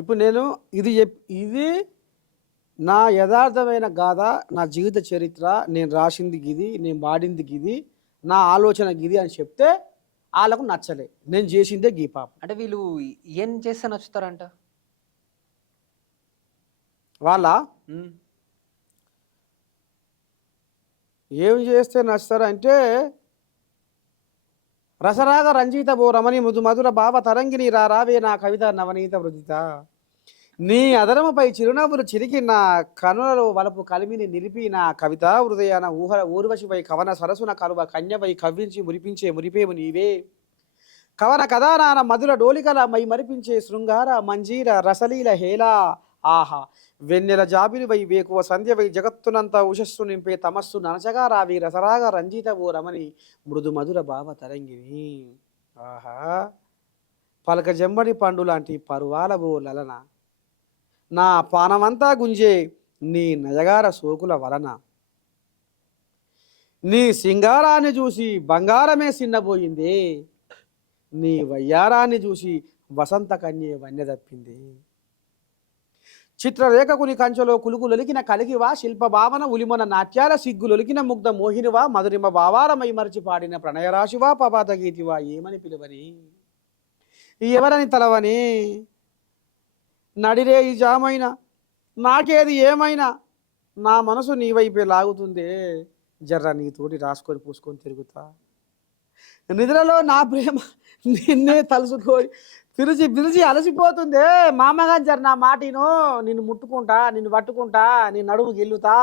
ఇప్పుడు నేను ఇది నా యథార్థమైన గాథ, నా జీవిత చరిత్ర, నేను రాసింది గిది, నేను వాడింది గిది, నా ఆలోచన గిది అని చెప్తే వాళ్ళకు నచ్చలే. నేను చేసిందే గీ పాపం. అంటే వీళ్ళు ఏం చేస్తే నచ్చుతారంట? వాళ్ళ ఏం చేస్తే నచ్చుతారంటే, రసరాగ రంజిత బో రమణి మృదు మధుర భావ తరంగిణి రావే నా కవిత నవనీత వృదిత. నీ అదరముపై చిరునవ్వులు చిరికి నా కనులలో వలపు కలిమిని నిలిపి నా కవిత హృదయాన ఊర్వశిపై కవన సరసున కలువ కన్యపై కవ్వించి మురిపించే మురిపేము నీవే. కవన కథానాన మధుర డోలికల మై మరిపించే శృంగార మంజీర రసలీల హేలా. ఆహా వెన్నెల జాబిలివై వేకువ సంధ్యవై జగత్తునంతా ఉషస్సు నింపే తమస్సు ననచగా రావి రసరాగ రంజిత ఓ రమణి మృదు మధుర భావ తరంగిణి. ఆహా పలక జంబడి పండు లాంటి పరువాల ఓ లలన, నా పానమంతా గుంజే నీ నజగార సోకుల వలన, నీ సింగారాన్ని చూసి బంగారమే సిన్నబోయింది, నీ వయ్యారాన్ని చూసి వసంత కన్యే వన్య తప్పింది. చిత్రరేఖకుని కంచెలో కులుకులొలికిన కలిగివా శిల్ప భావన ఉలిమన నాట్యాల సిగ్గులొలికిన ముగ్ధ మోహినివా మధురిమ భావారమై మరిచి పాడిన ప్రణయరాశివా పపాత గీతివా ఏమని పిలువని ఎవరని తలవని నడిరే ఈ జామైనా నాకేది ఏమైనా నా మనసు నీ వైపే లాగుతుందే జర్ర నీతోటి రాసుకొని పూసుకొని తిరుగుతా నిద్రలో నా ప్రేమ నిన్నే తలుసుకొని పిలిచి పిలిచి అలసిపోతుందే మామగా జర నా మాటిను నిన్ను ముట్టుకుంటా నిన్ను పట్టుకుంటా నీ నడుము గెల్లుతా